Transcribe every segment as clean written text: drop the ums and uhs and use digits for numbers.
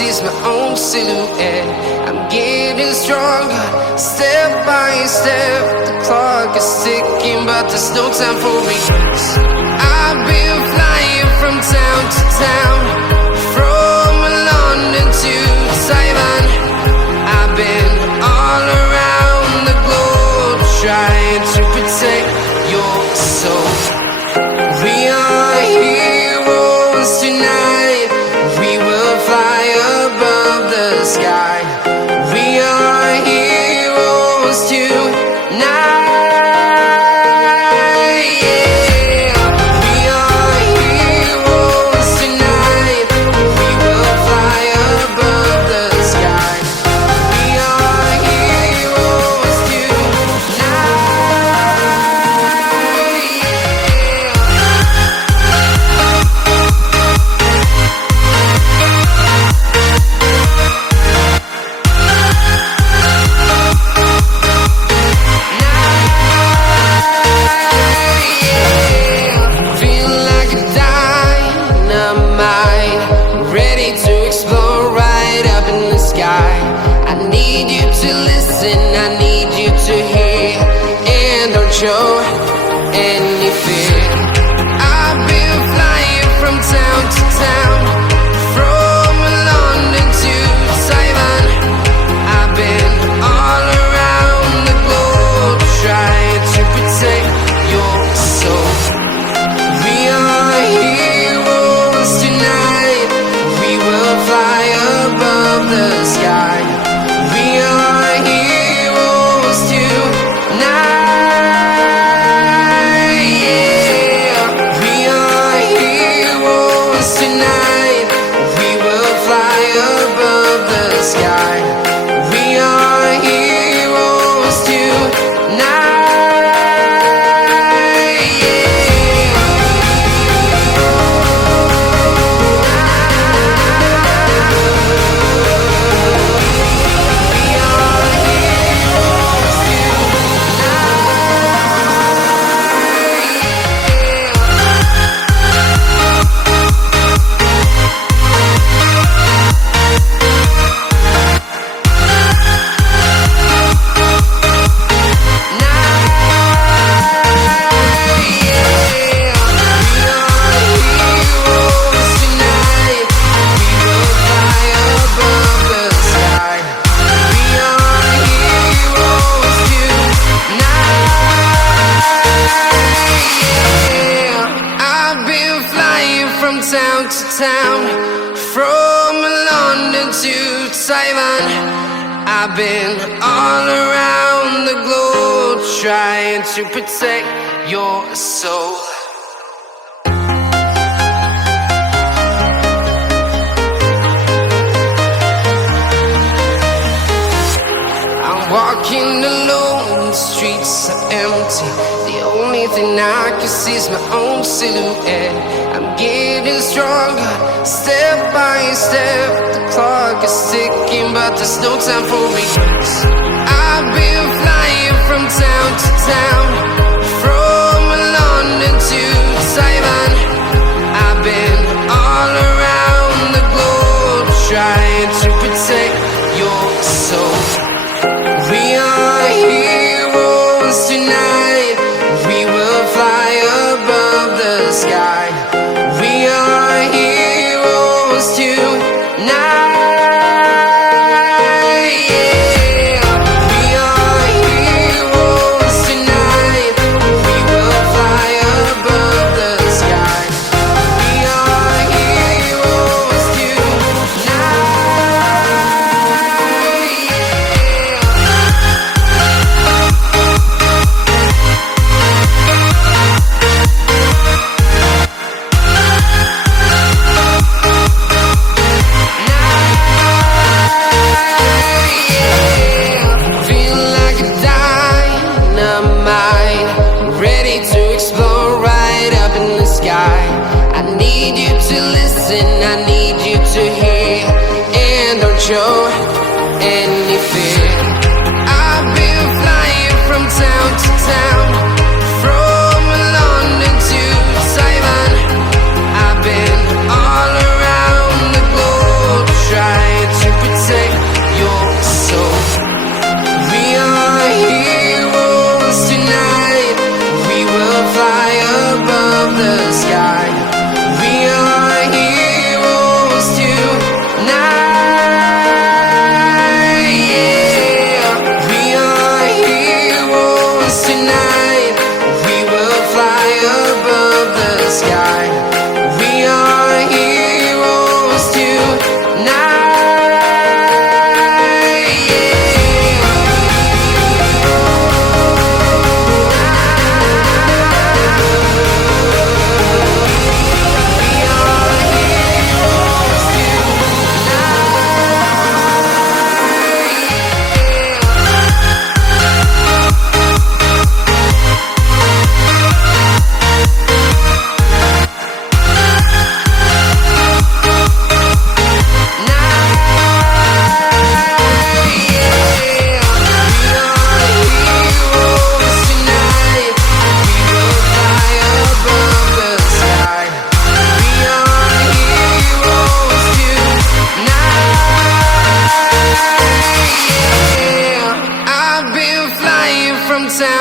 see's my own silhouette. I'm getting stronger, step by step. The clock is ticking, but there's no time for regrets. I've been flying from town to town, from London to Taiwan. I've been all around the globe, trying to protect your soul. We are heroes tonight. We will fly above the sky. We are heroes tonight. Show any fear. I've been flying from town to town, from London to Taiwan. I've been all around the globe, trying to protect your soul. We are heroes tonight. We will fly above the sky. We are heroes tonight. Town to town, from London to Taiwan. I've been all around the globe, trying to protect your soul. I'm walking alone, the streets are empty. The only thing I can see is my own silhouette. I'm getting stronger, step by step. The clock is ticking, but there's no time for regrets. I've been flying from town to town, from London to Taiwan. I've been all around the globe, trying to protect your soul. We are heroes tonight. We will fly above the sky. We are heroes tonight. We are heroes tonight. We will fly above the sky. We are heroes tonight.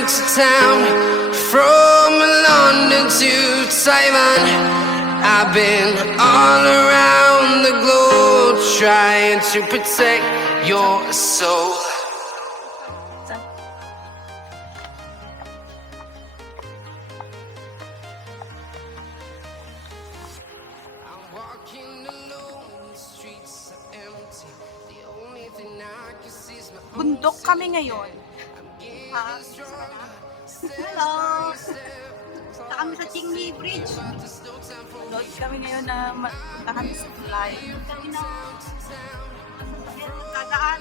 town to town, from London to Taiwan. I've been all around the globe trying to protect your soul. I'm walking alone, the streets are empty. The only thing I can see is my own Bundok kami ngayon. Ha? Hello! Punta kami sa Tsing Bridge. Load kami ngayon na punta kami sa Tulay. Kami na magdadaan.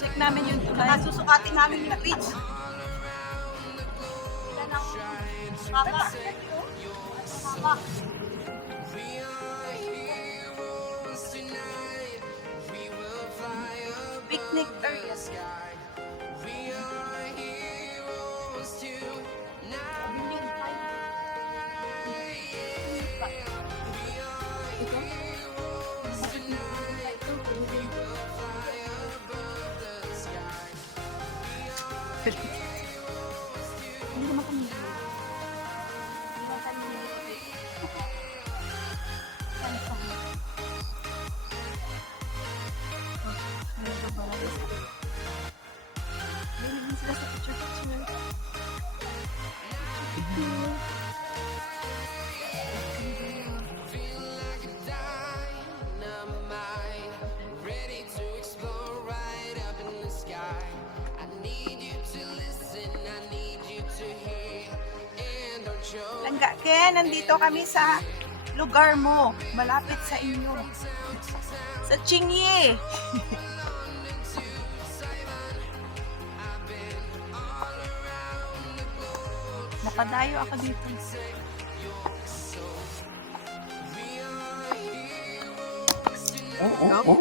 Check namin yung Tulay. Susukatin namin yung bridge. Ilan ang baba. Baba. Picnic area. Hindi naman kami sila sa picture-picture. Langga Ken, nandito kami sa lugar mo, malapit sa inyo. Sa Tsing. Napadayo ako dito. Oh.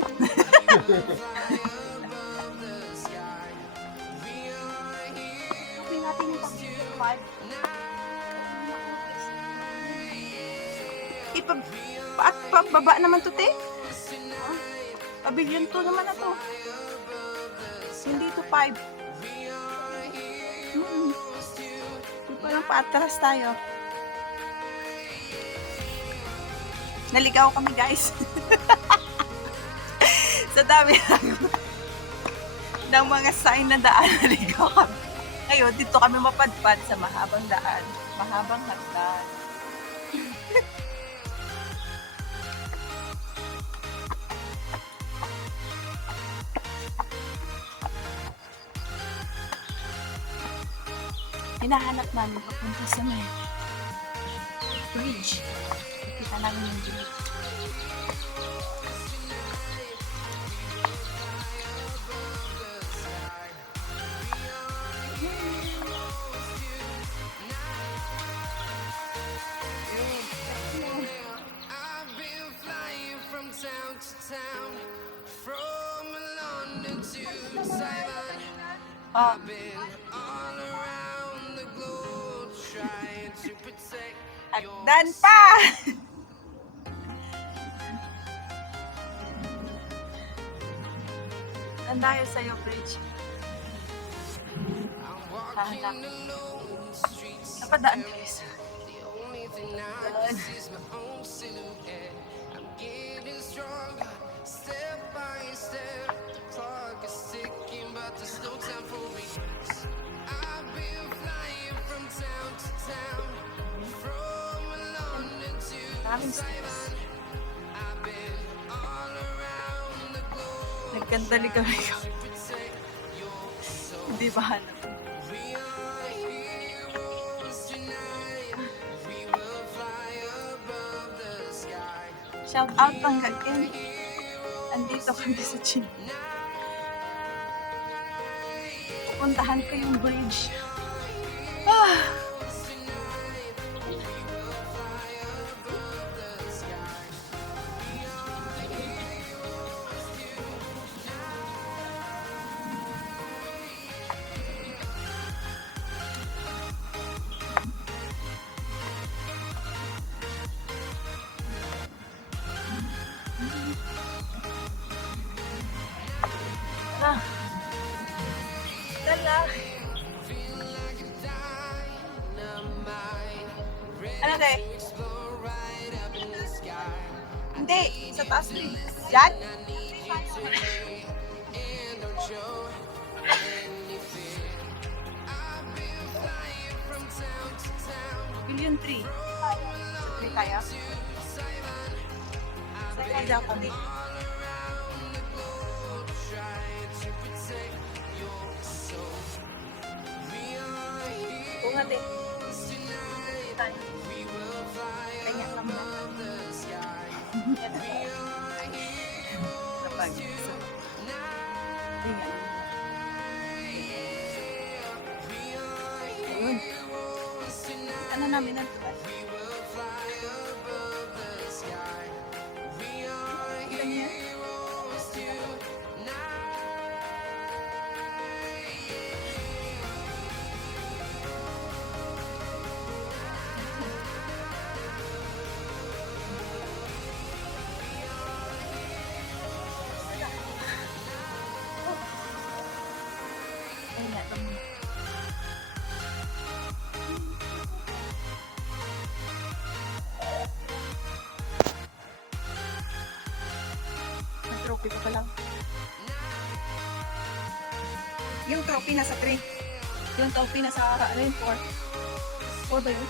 Okay natin yung pag-5. Baba naman to, te. Pavilion 2 naman na to. Hindi to 5. Parang paatras tayo. Naligaw kami, guys. Sa dami ng mga sign na daan, naligaw kami. Ngayon, dito kami mapadpad sa mahabang daan. Mahabang hagdan. Hinahanap namin papunta sa may bridge. Kita namin yung bridge. I've been flying from town to town, from London to Taiwan. I've been all around the globe trying to protect your Hagdan pa! Dahil sa'yo, bridge. Hahanap. Napadaan, guys. I'm getting stronger, step by step. The clock is ticking, but there's no time for regrets. I've been flying from town to town, from London to Taiwan. I've been all around the globe. Nagkantali kami. Hindi ba hanap? Shout out Hongkong. Andito kami sa Tsing. Pupuntahan ko yung bridge. Dala. Billion 3. Sa 3 tayo. Sa kaya kami. Oo nga din. Tayo. Kanya lang na. Kapag. Ayun. Ano namin ang tuwas? Kita niya? Ayun nga, ito muna. Trophy pa lang. Yung trophy nasa 3. Yung trophy nasa 4. 4 ba yun?